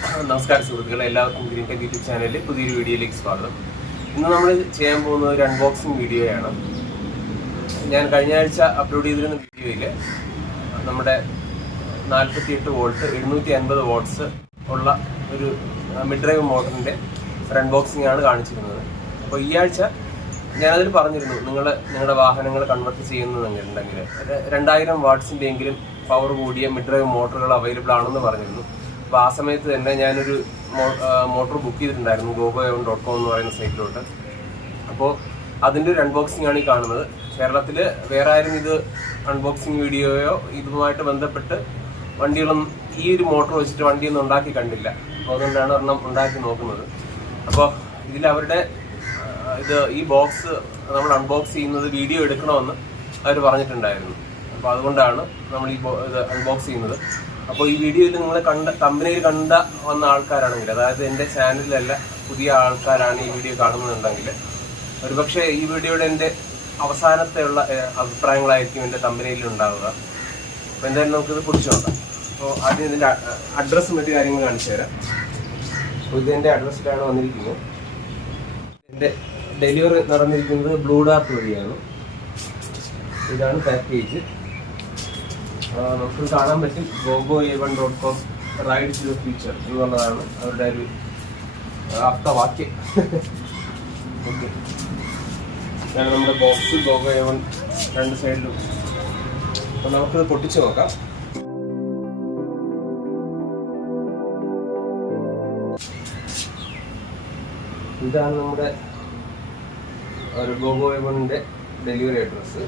നമസ്കാരം സുഹൃത്തുക്കളെ, എല്ലാവർക്കും ഗ്രീൻ ടെക് യൂട്യൂബ് ചാനലിൽ പുതിയൊരു വീഡിയോയിലേക്ക് സ്വാഗതം. ഇന്ന് നമ്മൾ ചെയ്യാൻ പോകുന്നത് ഒരു അൺബോക്സിങ് വീഡിയോയാണ്. ഞാൻ കഴിഞ്ഞ ആഴ്ച അപ്ലോഡ് ചെയ്തിരുന്ന വീഡിയോയിൽ നമ്മുടെ 48 വോൾട്ട് 750 വാട്ട്സ് ഉള്ള ഒരു മിഡ് ഡ്രൈവ് മോട്ടറിൻ്റെ ഒരു അൺബോക്സിംഗ് ആണ് കാണിച്ചിരുന്നത്. അപ്പോൾ ഈ ആഴ്ച ഞാനതിൽ പറഞ്ഞിരുന്നു, നിങ്ങളുടെ വാഹനങ്ങൾ കൺവെർട്ട് ചെയ്യുന്നുണ്ടെങ്കിൽ 2000 വാട്ട്സിൻ്റെ എങ്കിലും പവർ കൂടിയ മിഡ് ഡ്രൈവ് മോട്ടറുകൾ അവൈലബിൾ ആണെന്ന് പറഞ്ഞിരുന്നു. അപ്പോൾ ആ സമയത്ത് തന്നെ ഞാനൊരു മോട്ടോർ ബുക്ക് ചെയ്തിട്ടുണ്ടായിരുന്നു gogoavon.com എന്ന് പറയുന്ന സൈറ്റിലോട്ട്. അപ്പോൾ അതിൻ്റെ ഒരു അൺബോക്സിംഗ് ആണ് ഈ കാണുന്നത്. കേരളത്തിൽ വേറെ ആരും ഇത് അൺബോക്സിംഗ് വീഡിയോയോ ഇതുമായിട്ട് ബന്ധപ്പെട്ട് വണ്ടികളൊന്നും ഈ ഒരു മോട്ടോർ വെച്ചിട്ട് വണ്ടിയൊന്നും ഉണ്ടാക്കി കണ്ടില്ല. അപ്പോൾ അതുകൊണ്ടാണ് ഒരെണ്ണം ഉണ്ടാക്കി നോക്കുന്നത്. അപ്പോൾ ഇതിൽ അവരുടെ ഈ ബോക്സ് നമ്മൾ അൺബോക്സ് ചെയ്യുന്നത് വീഡിയോ എടുക്കണമെന്ന് അവർ പറഞ്ഞിട്ടുണ്ടായിരുന്നു. അപ്പോൾ അതുകൊണ്ടാണ് നമ്മൾ ഇത് അൺബോക്സ് ചെയ്യുന്നത്. അപ്പോൾ ഈ വീഡിയോയിൽ നിങ്ങൾ കമ്പനിയിൽ വന്ന ആൾക്കാരാണെങ്കിൽ, അതായത് എൻ്റെ ചാനലിലല്ല പുതിയ ആൾക്കാരാണ് ഈ വീഡിയോ കാണുന്നുണ്ടെങ്കിൽ, ഒരുപക്ഷെ ഈ വീഡിയോയുടെ എൻ്റെ അവസാനത്തെയുള്ള അഭിപ്രായങ്ങളായിരിക്കും എൻ്റെ കമ്പനിയിൽ ഉണ്ടാവുക. അപ്പോൾ എന്തായാലും നമുക്കിത് പൊടിച്ചു നോക്കാം. അപ്പോൾ ആദ്യം ഇതിൻ്റെ അഡ്രസ്സും മറ്റു കാര്യങ്ങൾ കാണിച്ചു തരാം. അപ്പോൾ ഇതെൻ്റെ അഡ്രസ്സിലാണ് വന്നിരിക്കുന്നത്. എൻ്റെ ഡെലിവറി നടന്നിരിക്കുന്നത് ബ്ലൂ ഡാർട്ട് വഴിയാണ്. ഇതാണ് പാക്കേജ്. നമുക്ക് കാണാൻ പറ്റും gogoavon.com ride to the future എന്നുള്ളതാണ് അവരുടെ ഒരു ആപ്തവാക്യം. ഓക്കെ, ഇതാണ് നമ്മുടെ ബോക്സ് gogoavon രണ്ട് സൈഡിലും. അപ്പോൾ നമുക്കിത് പൊട്ടിച്ച് നോക്കാം. ഇതാണ് നമ്മുടെ ഒരു gogoavonന്റെ ഡെലിവറി അഡ്രസ്സ്.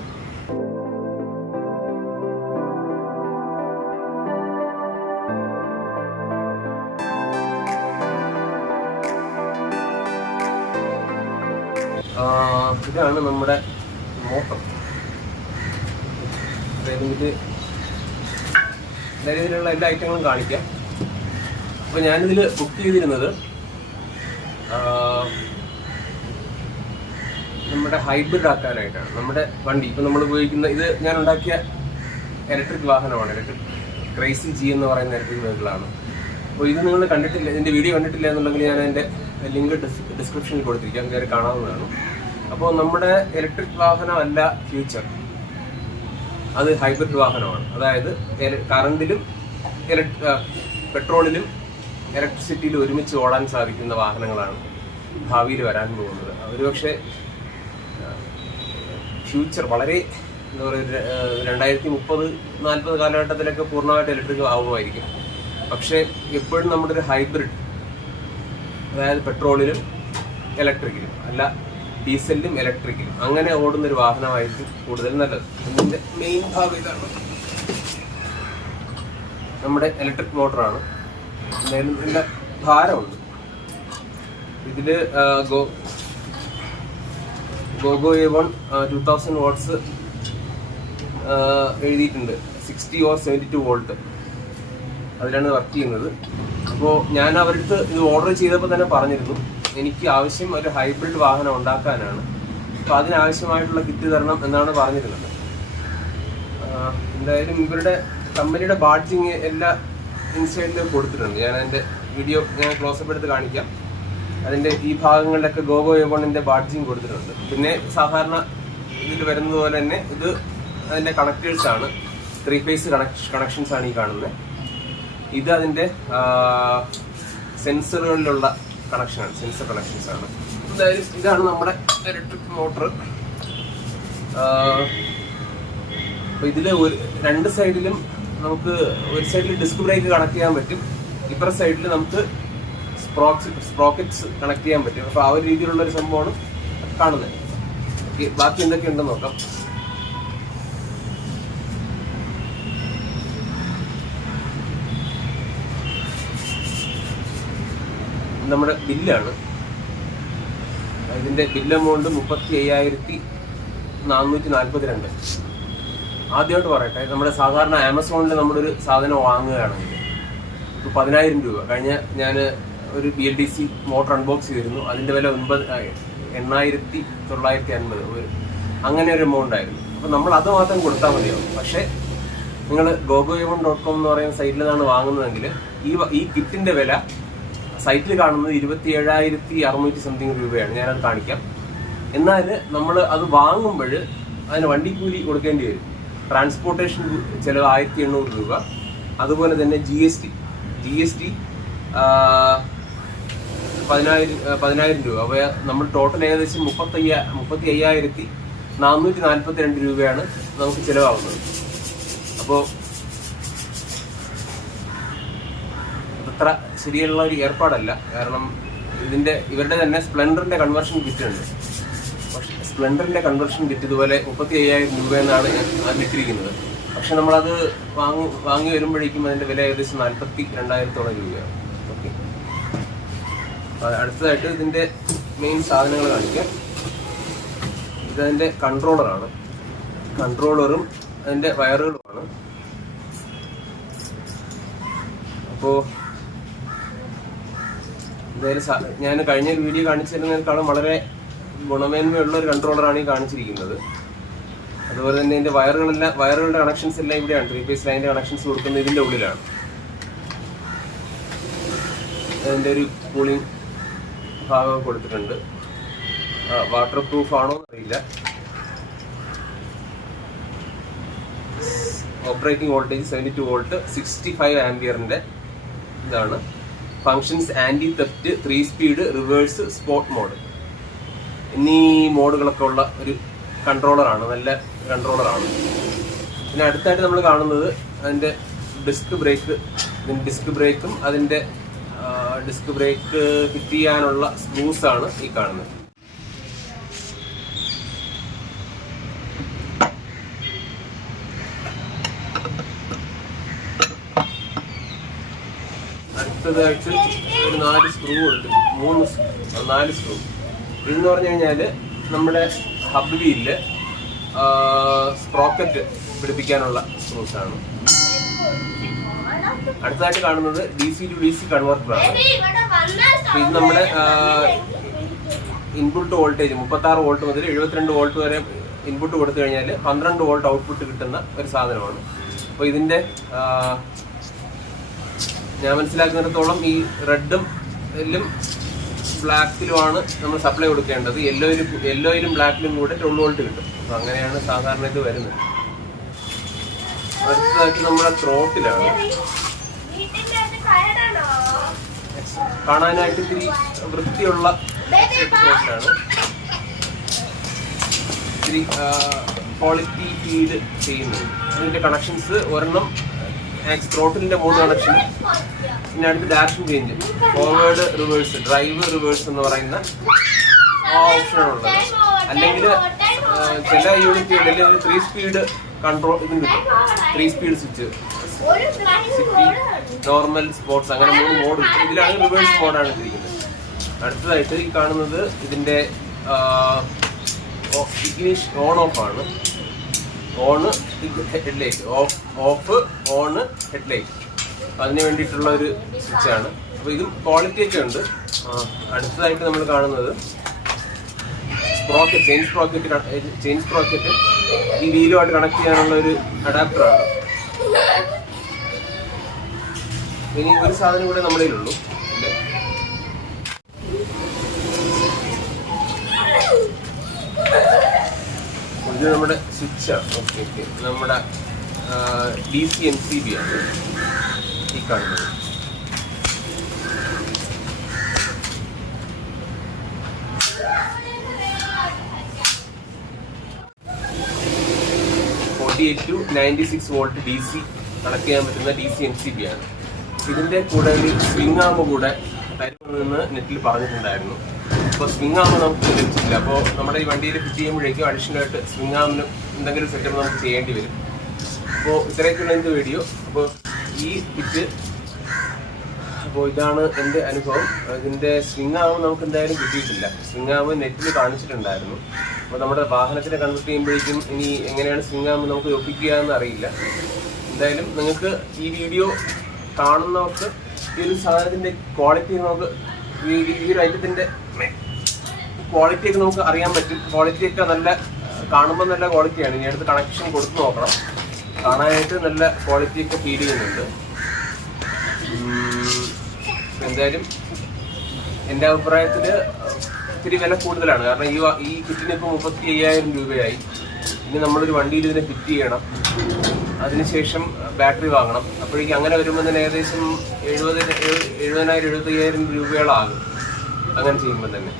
ഇതാണ് നമ്മുടെ മോട്ടർ. അതായത് ഇത് നിലവിലുള്ള എല്ലാ ഐറ്റങ്ങളും കാണിക്കാം. അപ്പോൾ ഞാനിതിൽ ബുക്ക് ചെയ്തിരുന്നത് നമ്മുടെ ഹൈബ്രിഡ് ആക്കാനായിട്ടാണ്. നമ്മുടെ വണ്ടി ഇപ്പോൾ നമ്മൾ ഉപയോഗിക്കുന്ന ഇത് ഞാൻ ഉണ്ടാക്കിയ ഇലക്ട്രിക് വാഹനമാണ്. ഇലക്ട്രിക് ക്രൈസി ജി എന്ന് പറയുന്ന ഇലക്ട്രിക് വെഹിക്കിളാണ്. അപ്പോൾ ഇത് നിങ്ങൾ കണ്ടിട്ടില്ല, ഇതിൻ്റെ വീഡിയോ കണ്ടിട്ടില്ല എന്നുണ്ടെങ്കിൽ ഞാൻ അതിൻ്റെ ലിങ്ക് ഡിസ്ക്രിപ്ഷനിൽ കൊടുത്തിരിക്കാം, കയറി കാണാവുന്നതാണ്. അപ്പോൾ നമ്മുടെ ഇലക്ട്രിക് വാഹനമല്ല ഫ്യൂച്ചർ, അത് ഹൈബ്രിഡ് വാഹനമാണ്. അതായത് കറണ്ടിലും പെട്രോളിലും ഇലക്ട്രിസിറ്റിയിലും ഒരുമിച്ച് ഓടാൻ സാധിക്കുന്ന വാഹനങ്ങളാണ് ഭാവിയിൽ വരാൻ പോകുന്നത്. ഒരുപക്ഷെ ഫ്യൂച്ചർ വളരെ എന്താ പറയുക 2030-40 കാലഘട്ടത്തിലൊക്കെ പൂർണ്ണമായിട്ട് ഇലക്ട്രിക് ആവുമായിരിക്കും. പക്ഷേ എപ്പോഴും നമ്മുടെ ഒരു ഹൈബ്രിഡ്, അതായത് പെട്രോളിലും ഇലക്ട്രിക്കിലും അല്ല ഡീസലിലും ഇലക്ട്രിക്കിലും അങ്ങനെ ഓടുന്നൊരു വാഹനമായിരിക്കും കൂടുതൽ നല്ലത്. ഇതിൻ്റെ മെയിൻ ഭാഗം ഇതാണ്, നമ്മുടെ ഇലക്ട്രിക് മോട്ടറാണ്. എന്തായാലും നല്ല ഭാരമുണ്ട്. ഇതിൽ gogoavon 2000 വാട്ട്സ് എഴുതിയിട്ടുണ്ട്. 60 or 72 വോൾട്ട് അതിലാണ് വർക്ക് ചെയ്യുന്നത്. അപ്പോൾ ഞാൻ അവർക്ക് ഇത് ഓർഡർ ചെയ്തപ്പോൾ തന്നെ പറഞ്ഞിരുന്നു, എനിക്ക് ആവശ്യം ഒരു ഹൈബ്രിഡ് വാഹനം ഉണ്ടാക്കാനാണ്, അപ്പോൾ അതിനാവശ്യമായിട്ടുള്ള കിറ്റ് തരണം എന്നാണ് പറഞ്ഞിരുന്നത്. എന്തായാലും ഇവരുടെ കമ്പനിയുടെ ബാഡ്ജിങ് എല്ലാ ഇൻസൈഡിലും കൊടുത്തിട്ടുണ്ട്. ഞാൻ അതിൻ്റെ വീഡിയോ ഞാൻ ക്ലോസപ്പ് എടുത്ത് കാണിക്കാം. അതിൻ്റെ ഈ ഭാഗങ്ങളിലൊക്കെ gogoavonന്റെ ബാഡ്ജിങ് കൊടുത്തിട്ടുണ്ട്. പിന്നെ സാധാരണ ഇതിൽ വരുന്നത് പോലെ തന്നെ ഇത് അതിൻ്റെ കണക്റ്റേഴ്സാണ്, 3 ഫേസ് കണക്ഷൻസാണ് ഈ കാണുന്നത്. ഇത് അതിൻ്റെ സെൻസറുകളിലുള്ള കണക്ഷനാണ്, സെൻസർ കണക്ഷൻസാണ്. എന്തായാലും ഇതാണ് നമ്മുടെ ഇലക്ട്രിക് മോട്ടർ. അപ്പോൾ ഇതിൽ രണ്ട് സൈഡിലും നമുക്ക് ഒരു സൈഡിൽ ഡിസ്ക് ബ്രേക്ക് കണക്ട് ചെയ്യാൻ പറ്റും, ഇപ്പുറത്തെ സൈഡിൽ നമുക്ക് സ്പ്രോക്കറ്റ്സ് കണക്ട് ചെയ്യാൻ പറ്റും. അപ്പോൾ ആ ഒരു രീതിയിലുള്ള ഒരു സംഭവമാണ് കാണുന്നത്. ഓക്കെ, ബാക്കി എന്തൊക്കെ ഉണ്ടെന്ന് നോക്കാം. നമ്മുടെ ബില്ലാണ്. ഇതിൻ്റെ ബില്ല് എമൗണ്ട് 35,442. ആദ്യമായിട്ട് പറയട്ടെ, നമ്മുടെ സാധാരണ ആമസോണിൽ നമ്മളൊരു സാധനം വാങ്ങുകയാണെങ്കിൽ ഇപ്പോൾ 10,000 രൂപ. കഴിഞ്ഞ ഞാൻ ഒരു BLDC മോട്ടർ അൺബോക്സ് ചെയ്തിരുന്നു. അതിൻ്റെ വില 8,950 അങ്ങനെ ഒരു എമൗണ്ട് ആയിരുന്നു. അപ്പോൾ നമ്മൾ അത് മാത്രം കൊടുത്താൽ മതിയാവും. പക്ഷേ നിങ്ങൾ gogoyavon.com എന്ന് പറയുന്ന സൈറ്റിൽ നിന്നാണ് വാങ്ങുന്നതെങ്കിൽ ഈ കിറ്റിന്റെ വില സൈറ്റിൽ കാണുന്നത് 27,600 സംതിങ് രൂപയാണ്. ഞാനത് കാണിക്കാം. എന്നാൽ നമ്മൾ അത് വാങ്ങുമ്പോൾ അതിന് വണ്ടിക്കൂലി കൊടുക്കേണ്ടി വരും. ട്രാൻസ്പോർട്ടേഷൻ ചിലവ് 1,800 രൂപ. അതുപോലെ തന്നെ ജി എസ് ടി 10,000 രൂപ. അപ്പോൾ നമ്മൾ ടോട്ടൽ ഏകദേശം 35,442 രൂപയാണ് നമുക്ക് ചിലവാകുന്നത്. അപ്പോൾ അത്ര ശരിയുള്ള ഒരു ഏർപ്പാടല്ല. കാരണം ഇവരുടെ തന്നെ സ്പ്ലെൻഡറിന്റെ കൺവേർഷൻ കിറ്റ് ഉണ്ട്. പക്ഷെ സ്പ്ലെൻഡറിന്റെ കൺവേർഷൻ കിറ്റ് ഇതുപോലെ 35,000 രൂപ എന്നാണ് അതിലിട്ടിരിക്കുന്നത്. പക്ഷെ നമ്മളത് വാങ്ങി വരുമ്പോഴേക്കും അതിന്റെ വില ഏകദേശം 42,000 രൂപയാണ്. ഓക്കെ, അടുത്തതായിട്ട് ഇതിന്റെ മെയിൻ സാധനങ്ങൾ കാണിക്കാം. ഇതതിന്റെ കൺട്രോളറാണ്. കൺട്രോളറും അതിന്റെ വയറുകളുമാണ്. അപ്പോൾ എന്തായാലും ഞാൻ കഴിഞ്ഞ വീഡിയോ കാണിച്ചിരുന്നതിനേക്കാളും വളരെ ഗുണമേന്മയുള്ള ഒരു കൺട്രോളറാണ് ഈ കാണിച്ചിരിക്കുന്നത്. അതുപോലെ തന്നെ ഇതിന്റെ വയറുകളുടെ കണക്ഷൻസ് എല്ലാം ഇവിടെയാണ്. 3 ഫേസ് ലൈനിന്റെ കണക്ഷൻസ് കൊടുക്കുന്നത് ഇതിന്റെ ഉള്ളിലാണ്. അതിന്റെ ഒരു കൂളിംഗ് ഭാഗം കൊടുത്തിട്ടുണ്ട്. വാട്ടർ പ്രൂഫ് ആണോ എന്നറിയില്ല. ഓപ്പറേറ്റിംഗ് വോൾട്ടേജ് 72 വോൾട്ട്, 65 ആംപിയറിന്റെ ഇതാണ്. Functions anti theft, 3 speed, reverse, sport mode എന്നീ മോഡുകളൊക്കെ ഉള്ള ഒരു കൺട്രോളറാണ്. നല്ല കൺട്രോളറാണ്. പിന്നെ അടുത്തായിട്ട് നമ്മൾ കാണുന്നത് അതിന്റെ ഡിസ്ക് ബ്രേക്ക്. ഡിസ്ക് ബ്രേക്കും അതിന്റെ ഡിസ്ക് ബ്രേക്ക് ഫിറ്റ് ചെയ്യാനുള്ള സ്ക്രൂസ് ആണ് ഈ കാണുന്നത്. അടുത്തതായിട്ട് ഒരു 4 സ്ക്രൂ ഉണ്ട്. 4 സ്ക്രൂ. ഇതെന്ന് പറഞ്ഞു കഴിഞ്ഞാല് നമ്മുടെ ഹബ് വീലില് സ്പ്രോക്കറ്റ് പിടിപ്പിക്കാനുള്ള സ്ക്രൂസ് ആണ്. അടുത്തതായിട്ട് കാണുന്നത് DC to DC കൺവെർട്ടറാണ്. ഇത് നമ്മുടെ ഇൻപുട്ട് വോൾട്ടേജ് 36 വോൾട്ട് മുതൽ 72 വോൾട്ട് വരെ ഇൻപുട്ട് കൊടുത്തു കഴിഞ്ഞാൽ 12 വോൾട്ട് ഔട്ട്പുട്ട് കിട്ടുന്ന ഒരു സാധനമാണ്. അപ്പോൾ ഇതിന്റെ ഞാൻ മനസ്സിലാക്കുന്നിടത്തോളം ഈ റെഡും ബ്ലാക്കിലുമാണ് നമ്മൾ സപ്ലൈ കൊടുക്കേണ്ടത്. യെല്ലോയിലും ബ്ലാക്കിലും കൂടെ 12 വോൾട്ട് കിട്ടും. അപ്പോൾ അങ്ങനെയാണ് സാധാരണ ഇത് വരുന്നത്. അടുത്തതായിട്ട് നമ്മുടെ ത്രോട്ടിലാണ്. കാണാനായിട്ട് ഇത്തിരി വൃത്തിയുള്ള ത്രോട്ടിലാണ്. ഇത്തിരി ക്വാളിറ്റി ഫീഡ് ചെയ്യുന്നത്. അതിന്റെ കണക്ഷൻസ് ഒരെണ്ണം ത്രോട്ടിലിന്റെ 3 കണക്ഷൻ. പിന്നെ അടുത്ത് direction change, forward, reverse, drive, reverse എന്ന് പറയുന്ന ഓപ്ഷനാണുള്ളത്. അല്ലെങ്കിൽ ചില യൂണിറ്റുകളിൽ 3 സ്പീഡ് കൺട്രോൾ ഇതും കിട്ടും. 3 speed switch, city, normal, sports, അങ്ങനെ 3 മോഡ് കിട്ടും. ഇതിലാണ് റിവേഴ്സ് മോഡാണ് ഇട്ടിരിക്കുന്നത്. അടുത്തതായിട്ട് ഈ കാണുന്നത് ഇതിന്റെ ഇഗ്നിഷൻ ഓൺ ഓഫ് ആണ്. On headlight, of on headlight, അതിന് വേണ്ടിയിട്ടുള്ള ഒരു സ്വിച്ചാണ്. അപ്പോൾ ഇതും ക്വാളിറ്റി ഒക്കെ ഉണ്ട്. അടുത്തതായിട്ട് നമ്മൾ കാണുന്നത് സ്പ്രോക്കറ്റ്, ചെയിൻ സ്പ്രോക്കറ്റ് ഈ വീലുമായിട്ട് കണക്ട് ചെയ്യാനുള്ള ഒരു അഡാപ്റ്ററാണ്. ഇനി ഒരു സാധനം കൂടെ നമ്മുടെ കയ്യിലുള്ളൂ. ഇത് നമ്മുടെ സ്വിച്ചാണ്. ഓക്കെ, നമ്മുടെ DC MCB ആണ് ഈ കാണുന്നത്. to 96 വോൾട്ട് DC കണക്ട് ചെയ്യാൻ പറ്റുന്ന DC MCB ആണ്. ഇതിന്റെ കൂടെ ഒരു സ്വിംഗ് ആമ്പ് കൂടെ തരുമെന്ന് നെറ്റിൽ പറഞ്ഞിട്ടുണ്ടായിരുന്നു. അപ്പോൾ സ്വിംഗ് ആമ്പ് നമുക്ക് ലഭിച്ചിട്ടില്ല. അപ്പോൾ നമ്മുടെ ഈ വണ്ടിയിൽ ഫിറ്റ് ചെയ്യുമ്പോഴേക്കും അഡീഷണലായിട്ട് സ്വിംഗ് ആമ്പിന് എന്തെങ്കിലും സെറ്റപ്പ് നമുക്ക് ചെയ്യേണ്ടി വരും. അപ്പോൾ ഇത്രയൊക്കെയുള്ള എൻ്റെ വീഡിയോ. അപ്പോൾ ഈ കിറ്റ്, അപ്പോൾ ഇതാണ് എൻ്റെ അനുഭവം. ഇതിൻ്റെ സ്വിംഗ് ആമ്പ് നമുക്ക് എന്തായാലും കിട്ടിയിട്ടില്ല. സ്വിംഗ് ആമ്പ് നെറ്റിൽ കാണിച്ചിട്ടുണ്ടായിരുന്നു. അപ്പോൾ നമ്മുടെ വാഹനത്തിനെ കൺവെർട്ട് ചെയ്യുമ്പോഴേക്കും ഇനി എങ്ങനെയാണ് സ്വിംഗ് ആമ്പ് നമുക്ക് ഒപ്പിക്കുക എന്ന് അറിയില്ല. എന്തായാലും നിങ്ങൾക്ക് ഈ വീഡിയോ കാണുന്നവർക്ക് ഈ ഒരു സാധനത്തിൻ്റെ ക്വാളിറ്റി നമുക്ക് ഈ ഒരു ഐറ്റത്തിൻ്റെ ക്വാളിറ്റിയൊക്കെ നമുക്ക് അറിയാൻ പറ്റും. ക്വാളിറ്റിയൊക്കെ നല്ല കാണുമ്പോൾ നല്ല ക്വാളിറ്റിയാണ്. ഇനി അടുത്ത് കണക്ഷൻ കൊടുത്ത് നോക്കണം. കാണാനായിട്ട് നല്ല ക്വാളിറ്റി ഒക്കെ ഫീൽ ചെയ്യുന്നുണ്ട്. എന്തായാലും എൻ്റെ അഭിപ്രായത്തിൽ ഇത്തിരി വില കൂടുതലാണ്. കാരണം ഈ കിറ്റിന് ഇപ്പോൾ 35,000 രൂപയായി. ഇനി നമ്മളൊരു വണ്ടിയിൽ ഇതിനെ ഫിറ്റ് ചെയ്യണം, അതിനുശേഷം ബാറ്ററി വാങ്ങണം. അപ്പോഴേക്കും അങ്ങനെ വരുമ്പോൾ തന്നെ ഏകദേശം 70,000-75,000 രൂപയോളാകും അങ്ങനെ ചെയ്യുമ്പോൾ തന്നെ.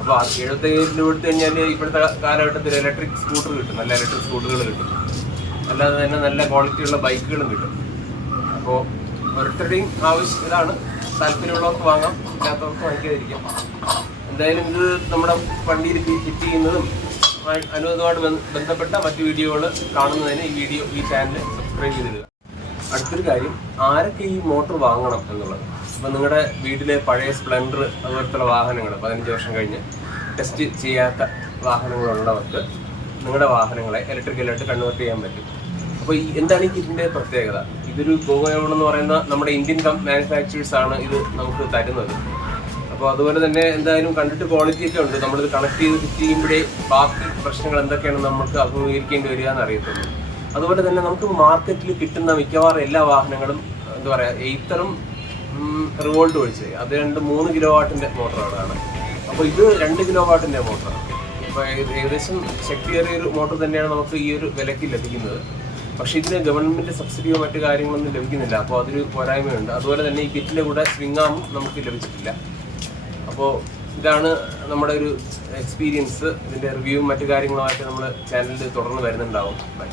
അപ്പോൾ 75,000 രൂപ എടുത്തു കഴിഞ്ഞാൽ ഇപ്പോഴത്തെ കാലഘട്ടത്തിൽ ഇലക്ട്രിക് സ്കൂട്ടർ കിട്ടും, നല്ല ഇലക്ട്രിക് സ്കൂട്ടറുകൾ കിട്ടും, അല്ലാതെ തന്നെ നല്ല ക്വാളിറ്റിയുള്ള ബൈക്കുകളും കിട്ടും. അപ്പോൾ ഓരോരുത്തരുടെയും ആവശ്യം ഇതാണ്. താല്പര്യമുള്ളവർക്ക് വാങ്ങാം, ഇല്ലാത്തവർക്ക് വാങ്ങിക്കാതിരിക്കാം. എന്തായാലും ഇത് നമ്മുടെ വണ്ടിയിൽ ഫിറ്റ് ചെയ്യുന്നതും അനുബന്ധമായിട്ട് ബന്ധപ്പെട്ട മറ്റു വീഡിയോകൾ കാണുന്നതിന് ഈ ചാനൽ സബ്സ്ക്രൈബ് ചെയ്തിടുക. അടുത്തൊരു കാര്യം, ആരൊക്കെ ഈ മോട്ടോർ വാങ്ങണം എന്നുള്ളത്. ഇപ്പം നിങ്ങളുടെ വീട്ടിലെ പഴയ സ്പ്ലെൻഡർ അതുപോലത്തുള്ള വാഹനങ്ങൾ 15 വർഷം കഴിഞ്ഞ് ടെസ്റ്റ് ചെയ്യാത്ത വാഹനങ്ങളുള്ളവർക്ക് നിങ്ങളുടെ വാഹനങ്ങളെ ഇലക്ട്രിക്കലായിട്ട് കൺവേർട്ട് ചെയ്യാൻ പറ്റും. അപ്പോൾ എന്താണ് ഈ കിറ്റിൻ്റെ പ്രത്യേകത? ഇതൊരു ഗോവയോളെന്ന് പറയുന്ന നമ്മുടെ ഇന്ത്യൻ മാനുഫാക്ചറേഴ്സ് ആണ് ഇത് നമുക്ക് തരുന്നത്. അപ്പോൾ അതുപോലെ തന്നെ എന്തായാലും കണ്ടിട്ട് ക്വാളിറ്റി ഒക്കെ ഉണ്ട്. നമ്മളിത് കണക്ട് ചെയ്ത് ഫിറ്റ് ചെയ്യുമ്പോഴേ ബാക്കി പ്രശ്നങ്ങൾ എന്തൊക്കെയാണെന്ന് നമുക്ക് അഭിമുഖീകരിക്കേണ്ടി വരിക എന്ന് അറിയത്തുള്ളൂ. അതുപോലെ തന്നെ നമുക്ക് മാർക്കറ്റിൽ കിട്ടുന്ന മിക്കവാറും എല്ലാ വാഹനങ്ങളും എന്താ പറയുക, എയ്ത്തറും റിവോൾട്ട് ഒഴിച്ച് അത് 3 കിലോ വാട്ടിൻ്റെ മോട്ടറാണ്. അപ്പോൾ ഇത് 2 കിലോ വാട്ടിൻ്റെ മോട്ടറാണ്. അപ്പോൾ ഏകദേശം ശക്തിയേറിയൊരു മോട്ടർ തന്നെയാണ് നമുക്ക് ഈ ഒരു വിലയ്ക്ക് ലഭിക്കുന്നത്. പക്ഷേ ഇതിന് ഗവൺമെൻറ് സബ്സിഡിയോ മറ്റു കാര്യങ്ങളൊന്നും ലഭിക്കുന്നില്ല. അപ്പോൾ അതൊരു പോരായ്മയുണ്ട്. അതുപോലെ തന്നെ ഈ കിറ്റിൻ്റെ കൂടെ സ്വിംഗ് ആമും നമുക്ക് ലഭിച്ചിട്ടില്ല. അപ്പോൾ ഇതാണ് നമ്മുടെ ഒരു എക്സ്പീരിയൻസ്. ഇതിൻ്റെ റിവ്യൂവും മറ്റു കാര്യങ്ങളുമായിട്ട് നമ്മൾ ചാനലിൽ തുടർന്ന് വരുന്നുണ്ടാവും. ബൈ.